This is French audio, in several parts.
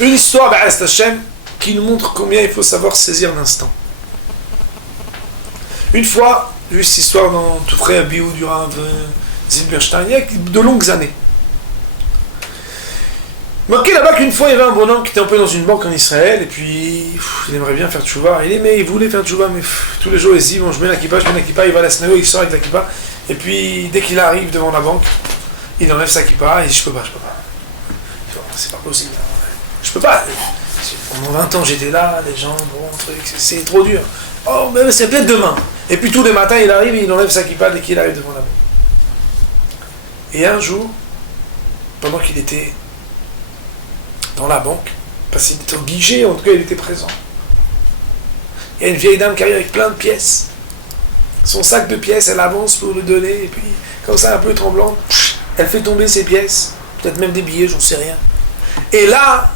Une histoire d'Ast Hashem qui nous montre combien il faut savoir saisir l'instant. Une fois, j'ai vu cette histoire dans tout près à Biou du Rav Zilberstein, il y a de longues années. Marqué là-bas qu'une fois il y avait un bonhomme qui était un peu dans une banque en Israël et puis il aimerait bien faire tchouva. Il voulait faire tchouva, mais tous les jours il se dit bon, je mets la kippa, il va à la snago, il sort avec la kippa et puis dès qu'il arrive devant la banque, il enlève sa kippa et il dit je peux pas. C'est pas possible. Je peux pas. Pendant 20 ans j'étais là, les gens, bon, truc, c'est trop dur. Oh, mais c'est peut-être demain. Et puis tous les matins il arrive et il enlève sa kippa dès qu'il arrive devant la banque. Et un jour, pendant qu'il était dans la banque, parce qu'il était au guichet, en tout cas il était présent. Il y a une vieille dame qui arrive avec plein de pièces. Son sac de pièces, elle avance pour le donner, et puis, comme ça, un peu tremblante, elle fait tomber ses pièces, peut-être même des billets, j'en sais rien. Et là,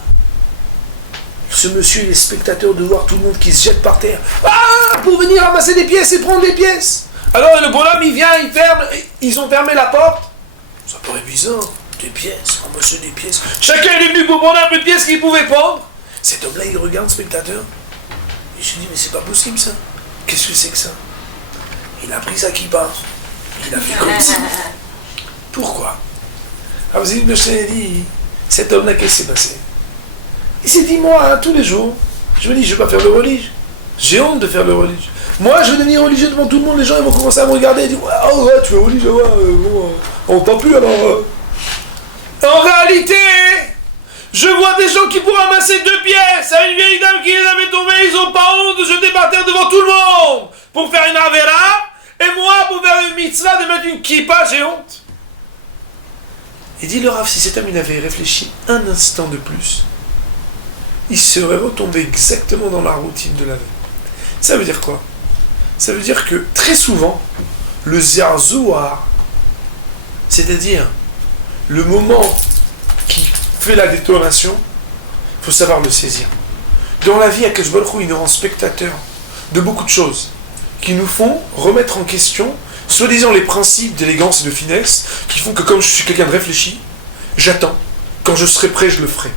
ce monsieur, il est spectateur de voir tout le monde qui se jette par terre. Ah, pour venir ramasser des pièces et prendre des pièces. Alors le bonhomme, il vient, il ferme, ils ont fermé la porte. Ça paraît bizarre. Des pièces, ramasser des pièces. Chacun est venu pour prendre un peu de pièces qu'il pouvait prendre. Cet homme-là, il regarde, spectateur. Il se dit, mais c'est pas possible ça. Qu'est-ce que c'est que ça? Il a pris sa kippa. Il a fait comme ça. Pourquoi? Alors, vous avez dit, cet homme-là, qu'est-ce qui s'est passé? Il s'est dit, moi, tous les jours, je me dis, je vais pas faire le religieux. J'ai honte de faire le religieux. Moi, je vais devenir religieux devant tout le monde. Les gens, ils vont commencer à me regarder et dire, oh ouais, tu es religieux, ouais, bon, on t'entend plus alors. En réalité, je vois des gens qui pour ramasser 2 pièces à une vieille dame qui les avait tombées, ils ont pas honte de jeter par terre devant tout le monde pour faire une avera, et moi pour faire une mitzvah de mettre une kippa, j'ai honte. Il dit le Rav, si cet homme il avait réfléchi un instant de plus, il serait retombé exactement dans la routine de la vie. Ça veut dire quoi? Ça veut dire que très souvent, le Zerzoar, c'est-à-dire le moment qui fait la détonation, il faut savoir le saisir. Dans la vie, Akadosh Baruch Hu, il nous rend spectateurs de beaucoup de choses qui nous font remettre en question, soi-disant les principes d'élégance et de finesse, qui font que comme je suis quelqu'un de réfléchi, j'attends. Quand je serai prêt, je le ferai.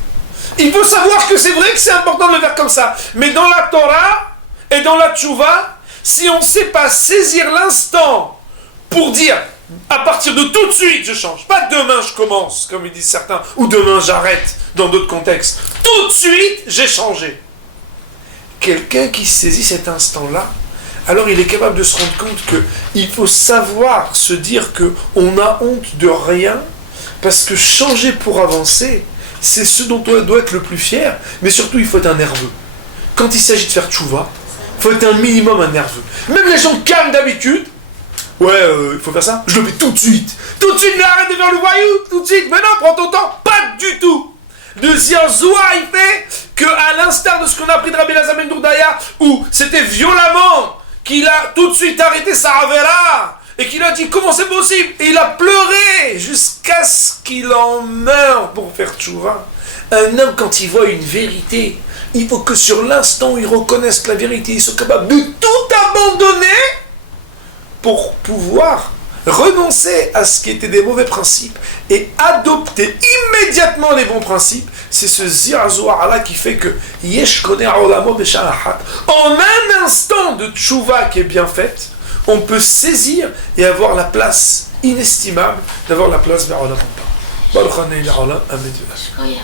Il faut savoir que c'est vrai que c'est important de le faire comme ça. Mais dans la Torah et dans la Tchouva, si on ne sait pas saisir l'instant pour dire à partir de tout de suite je change, pas demain je commence, comme ils disent certains, ou demain j'arrête, dans d'autres contextes. Tout de suite j'ai changé. Quelqu'un qui saisit cet instant-là, alors il est capable de se rendre compte qu'il faut savoir se dire qu'on a honte de rien, parce que changer pour avancer, c'est ce dont on doit être le plus fier, mais surtout il faut être un nerveux. Quand il s'agit de faire tchouva, il faut être un minimum un nerveux. Même les gens calmes d'habitude, ouais, il faut faire ça, je le fais tout de suite. Tout de suite, mais arrête de faire le voyou, tout de suite. Mais non, prends ton temps, pas du tout. Deuxième Zohar, il fait qu'à l'instar de ce qu'on a appris de Rabbi Elazar ben Dourdaya, où c'était violemment qu'il a tout de suite arrêté sa Havera, et qu'il a dit comment c'est possible, et il a pleuré jusqu'à ce qu'il en meure pour faire tchouva. Un homme, quand il voit une vérité, il faut que sur l'instant il reconnaisse la vérité, il soit capable de tout abandonner pour pouvoir renoncer à ce qui était des mauvais principes et adopter immédiatement les bons principes. C'est ce Zirzoar-là qui fait que Yesh Koner Olamo Beshalahat. En un instant de tchouva qui est bien faite, on peut saisir et avoir la place inestimable d'avoir la place vers Olam Haba. Baruch Hanei Olam Amen.